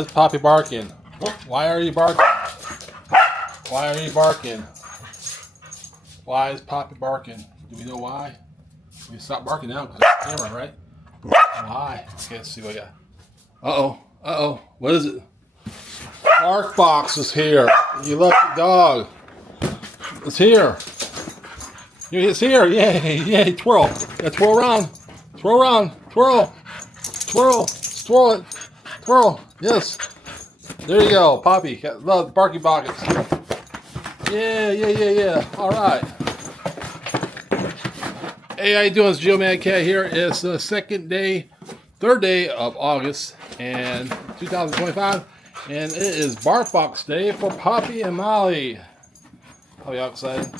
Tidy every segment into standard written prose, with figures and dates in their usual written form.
is Poppy barking? Why are you barking? Why are you barking? Why is Poppy barking? Do we know why? We stop barking now because it's the camera, right? Why? Okay, let's see what I got. Uh-oh. What is it? Barkbox is here. You lucky dog. It's here. It's here. Yay. Twirl. Yeah, twirl around. Twirl. Yes. There you go. Poppy. Love Barky Buckets. Yeah. All right. Hey, how you doing? It's Joe Mad Cat here. It's the third day of August and 2025. And it is Barkbox Day for Poppy and Molly. Probably outside.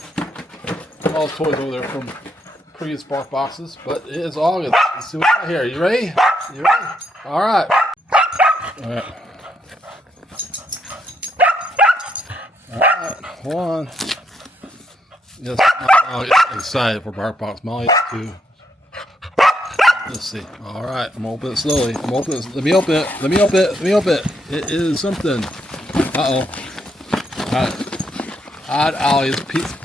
All those toys over there from previous Barkboxes. But it is August. Let's see what we got here. You ready? All right. Hold on. Yes, I'm excited for Barkbox. Molly is too. Let's see. All right, I'm gonna open it slowly. Let me open it. It is something. Uh-oh. Odd Ollie's pizza.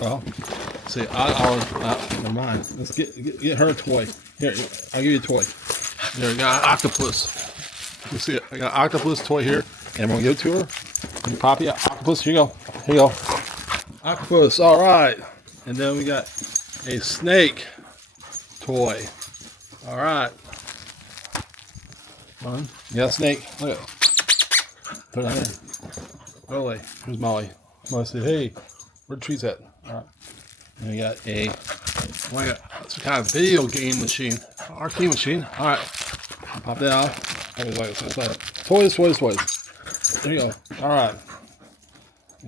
Well, let's see. Odd Ollie's. Never mind. Let's get her a toy. Here, I'll give you a toy. There, we got an octopus. You see it? I got an octopus toy here, and I'm gonna give it to her. And Poppy, octopus. Here you go. Octopus. All right. And then we got a snake toy. All right. One. Yeah, snake. Look at it. Put it on there. Go away. Here's Molly. Molly said, hey, where the trees at? All right. And we got it's a kind of video game machine. Arcade machine. All right. Pop that out. Toys. There you go. All right.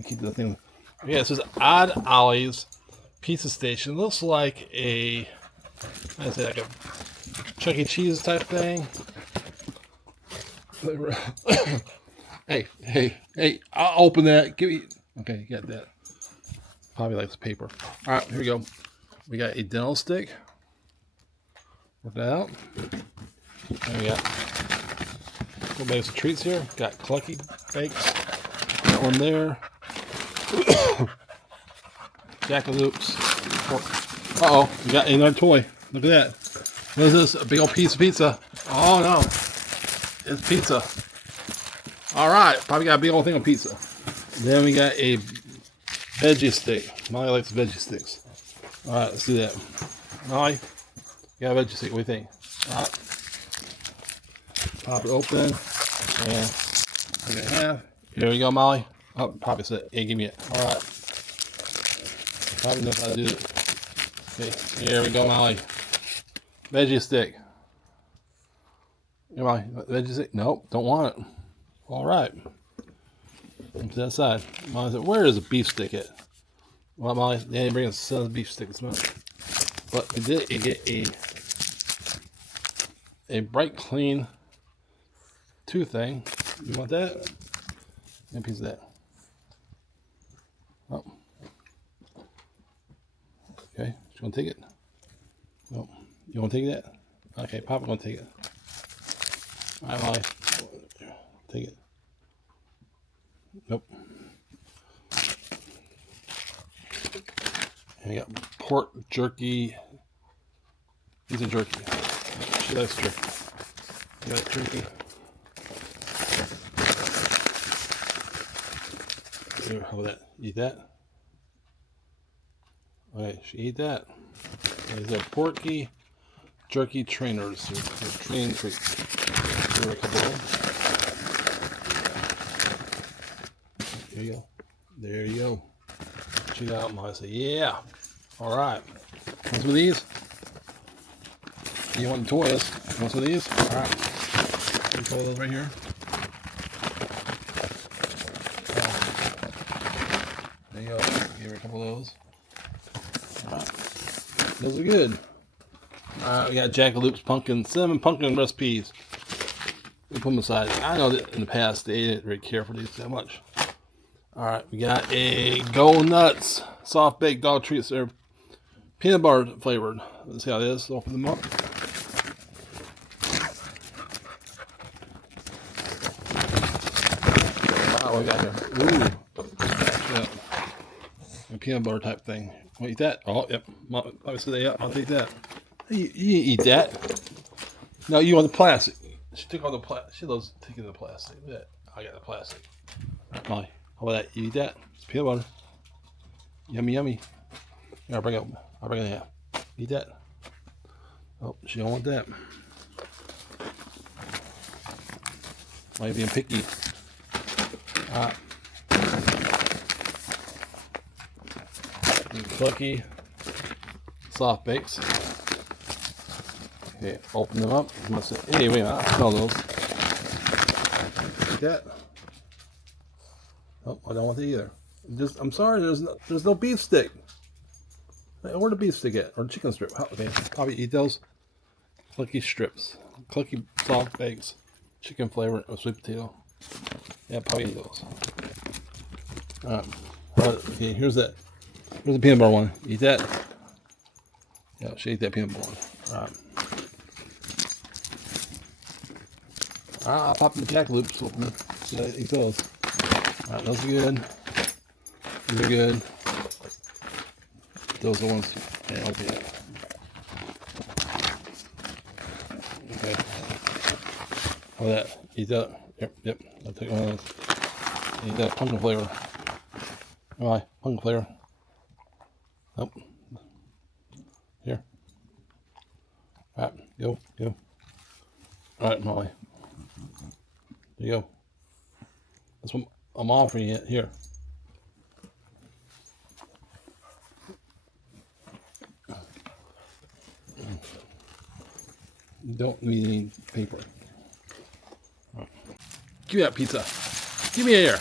Keep the thing. Yeah, it says Odd Ollie's Pizza Station. It looks like like a Chuck E. Cheese type thing. Hey, I'll open that. Okay, you got that. Probably likes paper. All right, here we go. We got a dental stick. Work that out. And we got some treats here. Got Clucky Bakes. Got one there. Jack-a-loops. Uh-oh, we got another toy. Look at that. What is this? A big old piece of pizza. Oh, no. It's pizza. All right, probably got a big old thing of pizza. Then we got a veggie stick. Molly likes veggie sticks. All right, let's do that. Molly, you got a veggie stick. What do you think? All right. Pop it open. And cut it in half. Here we go, Molly. Oh, Poppy said, hey, give me it. All right. Poppy knows how to do it. Okay, here we go, Molly. Veggie stick. Here, Molly. Veggie stick? Nope, don't want it. All right. To that side. Molly said, where is the beef stick at? Well, Molly, they didn't bring us a beef stick this month. But we did get a bright, clean tooth thing. You want that? And a piece of that. Oh. Okay, you want to take it? No. You want to take that? Okay, Papa going to take it. All right, Molly. Take it. Nope. And we got pork jerky. These are jerky. She likes jerky. You got jerky. How about that? Eat that? Okay, she eat that. These are porky jerky trainers. They're train treats. Here are a couple of them. There you go. Check it out, Molly. Say, yeah. All right. Want some of these? You want the toys? Want some of these? All right. Put those right here. There you go. Give her a couple of those. Alright. Those are good. Alright, we got Jack-a-Loops cinnamon pumpkin recipes. We put them aside. I know that in the past they didn't really care for these that much. Alright, we got a Go Nuts soft baked dog treats. They're peanut butter flavored. Let's see how it is. Open them up. what we got here? Ooh. Yeah. A peanut butter type thing. Want to eat that? Oh, yep. Obviously, yeah, I'll take that. You eat that. No, you want the plastic. She took all the plastic. She loves taking the plastic. Look at that. I got the plastic. Molly, how about that? You eat that? It's peanut butter. Yummy, yummy. Here, I'll bring it up. I'll bring it in. Eat that. Oh, she don't want that. Why are you being picky? Cookie. Soft bakes. Okay, open them up. Hey, wait a minute. I smell those. Like that. Oh, I don't want that either. I'm sorry. There's no beef stick. Where'd the beef stick at? Or chicken strip? Okay, probably eat those. Clucky strips. Clucky soft bakes. Chicken flavor of sweet potato. Yeah, probably eat those. Okay, here's the peanut butter one. Eat that. Yeah, she ate that peanut butter one. I'll pop the jack loops open. So eat those. Alright, those are good. These are good. Those are the ones. Yeah, okay. Okay. How about that? Eat that. Yep. I'll take one of those. Eat that pumpkin flavor. Alright, pumpkin flavor. Nope. Here. Alright, go. Alright, Molly. There you go. That's what I'm offering you here. You don't need any paper. Right. Give me that pizza. Give me it here.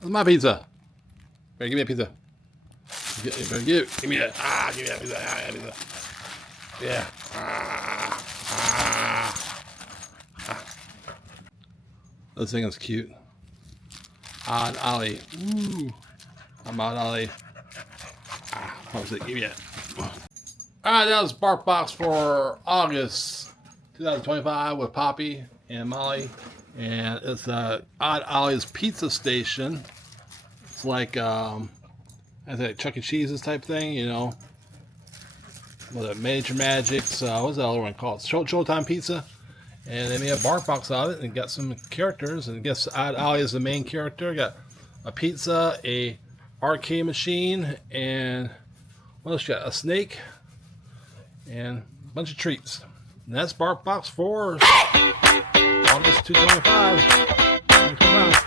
That's my pizza. Right, give me that pizza. Give me that. Give me that pizza. Pizza. Yeah. This thing is cute. Odd Ollie. Ooh. I'm Odd Ollie. What was it? Give me that. Alright, that was Barkbox for August 2025 with Poppy and Molly. And it's Odd Ollie's Pizza Station. It's like I think Chuck E. Cheese's type thing, you know. With a Major Magic's, what's that other one called? Showtime Pizza. And they made a Barkbox out of it and got some characters. And I guess Odd Ollie is the main character. Got a pizza, a arcade machine, and what else you got? A snake, and a bunch of treats. And that's Barkbox for August 2025.